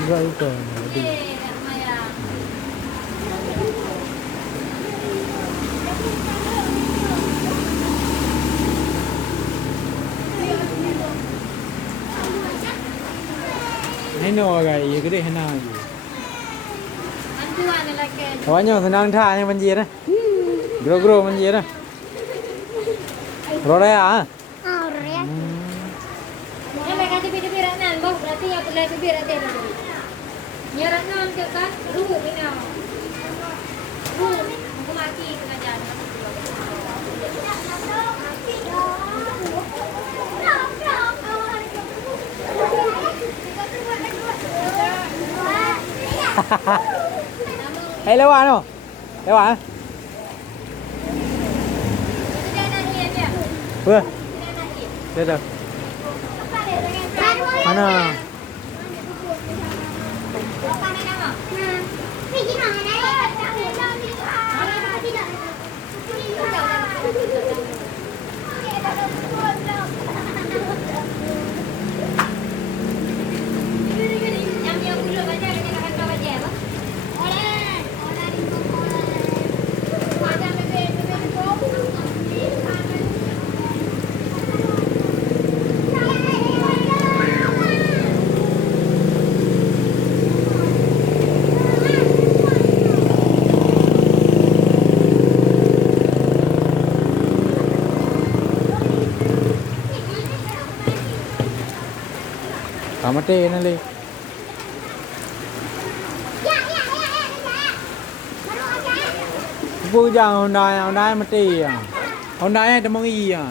Enggak itu. Ini agak iya gede hena aja. Awalnya senang tha yang banjir na. Gro banjir na. Roda ya? Roda. Yang mereka tipi-tipi ranan, boh berarti yang perlu tipi ranan. Ya ranan kita ruh ini. Ruh, aku mati kerajaan. Hey, lewat no? Lewat? Apa? Sudah. Mana? Mati nali. Bố giang hôm nay mati à. Hôm nay tao mong gì à.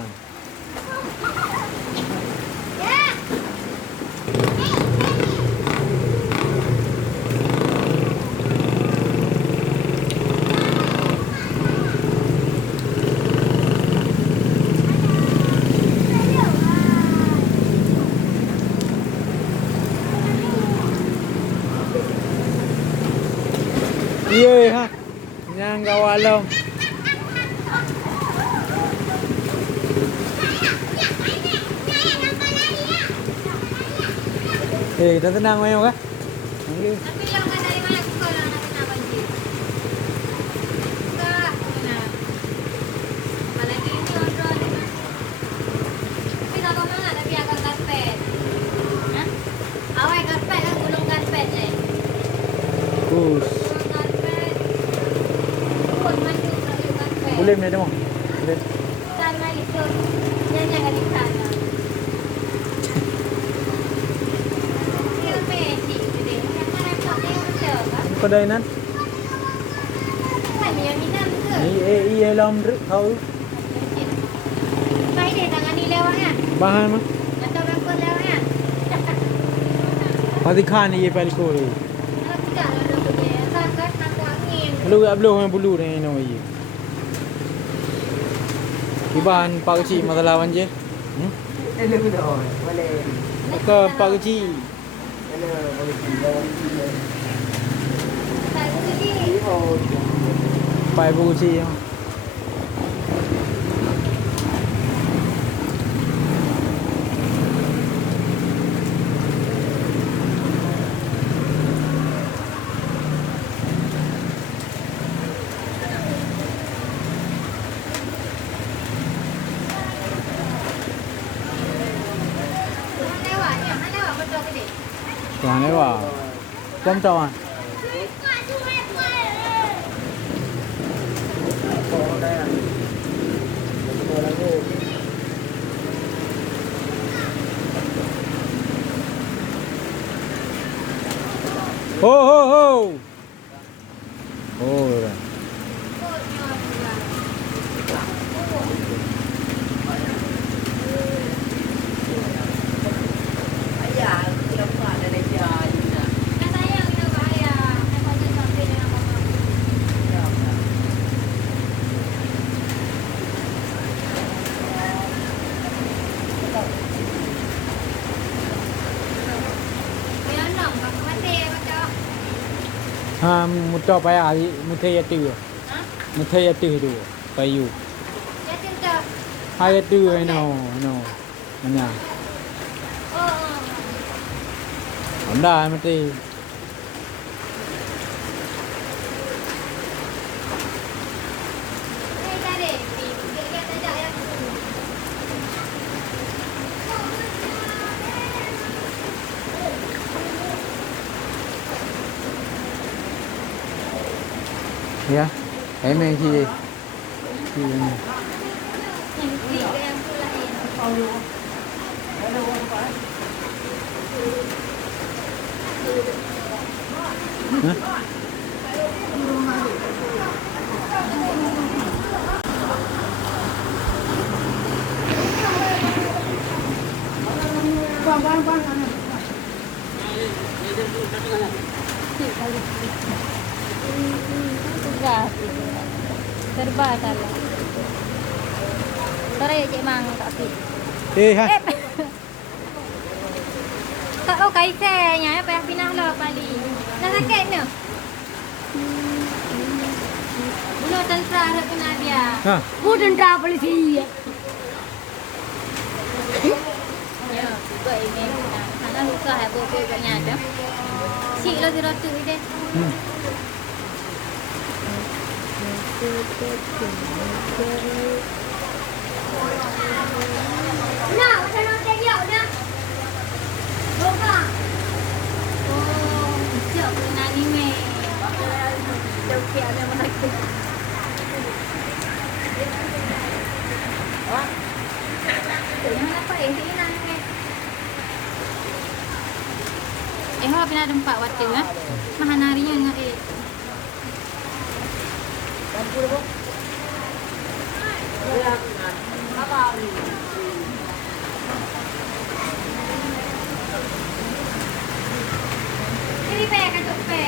Iya ha. Yang kawalam. Kita tenang main kan? Tapi yang dari mana sekolah nak kena banjir? Enggak, nah. Apalagi ini orang. Tapi kalau mana tapi agak karpet. Hah? Awal karpet kan gulung karpet eh. Bus. Boleh ni demo. Boleh. Sana itu. Jangan di sana. Kedai nan? Iya lam tahu. Baik deh tangan ni lewatnya. Bahan mah. Atau rakor lewatnya. Pati khan iya pali ko. Kalau tidak ada boleh. Sangat nak angin. Belum yang bulu ni no iya. Iban pagi masalah banjir. Boleh boleh. Ke pagi. Pai buci. Tuhan lewa. Kom tuan. Ho ho ho. Oh. Ha, muto pa ya, muthe ya tu. Muthe ya tu tu. Pa yu. Ya tu. Ha ya tu no. Mana? Oh. Anda mati. Ya. Em chi gì? Chi gì? Yang beli ke yang tu lain. Hah? Serba salah. Tara ya cik mang tak sih. Ha. Tak tahu kaisanya apa yang pindah lah pali. Dah sakit ni. Belum tentera ada kena dia. Ha. Tentera polisi. Ya, juga ini. Karena luka heboh pokoknya ada. Sik lah kira tu dia. Nah, macam nak dia dah. Buka. Oh, siap kena anime. Okey, ada menarik. Wah. Jangan apa ini anime. Ho pina ada 4 watt ah. Mahan harinya dengan Ini pe kacuk pe.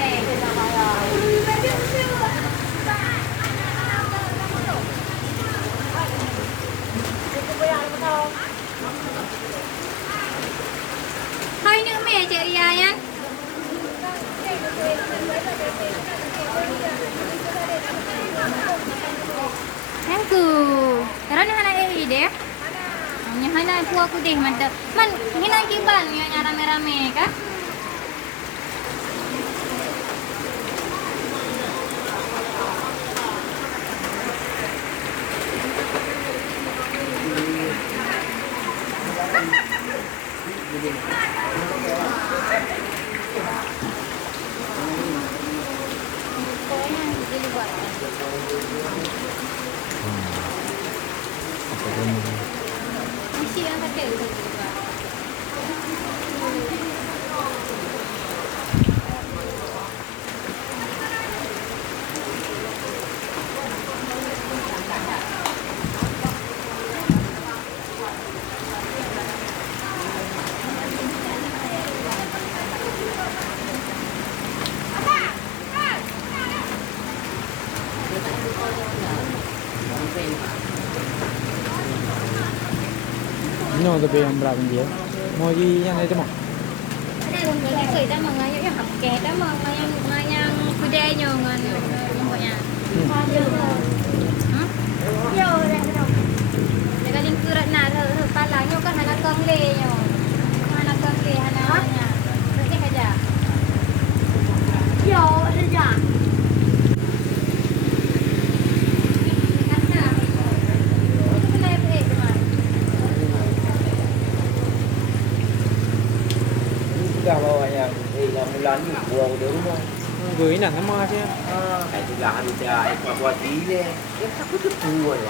Hai ni me cik Ria ya. Thank you. Karena ni hana ide. Ni hana puak aku deh mantap. Man, hina kiban ni rame-rame kah? Mesti yang pakai tu juga. No, tapi yang berapa dia? Mau di yang itu mau? Ada kerja dah mengayak yang pakai dah mengayak budaya ngan pokoknya. Yo dah dah. Dengan lingkuran nak palanya kan anak kongle nyo. Anak kongle anaknya. Pergi saja. Yo saja. Sudah bawa yang mula ni buang dari rumah. Gửi nè nó mo chứ. Kayak juga harus dia evakuasi dia. Dia takut tu buat.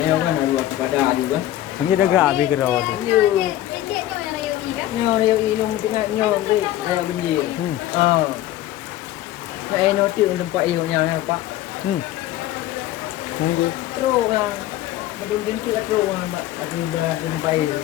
Ni orang nak buat kepada juga. Kami dah grabe ke rawat tu. Nyo dia ilmu tengah nyo saya benci. Saya notik untuk tempat iyo nya pak. Tunggu. Terus yang bedul bintik terus yang tempat iyo.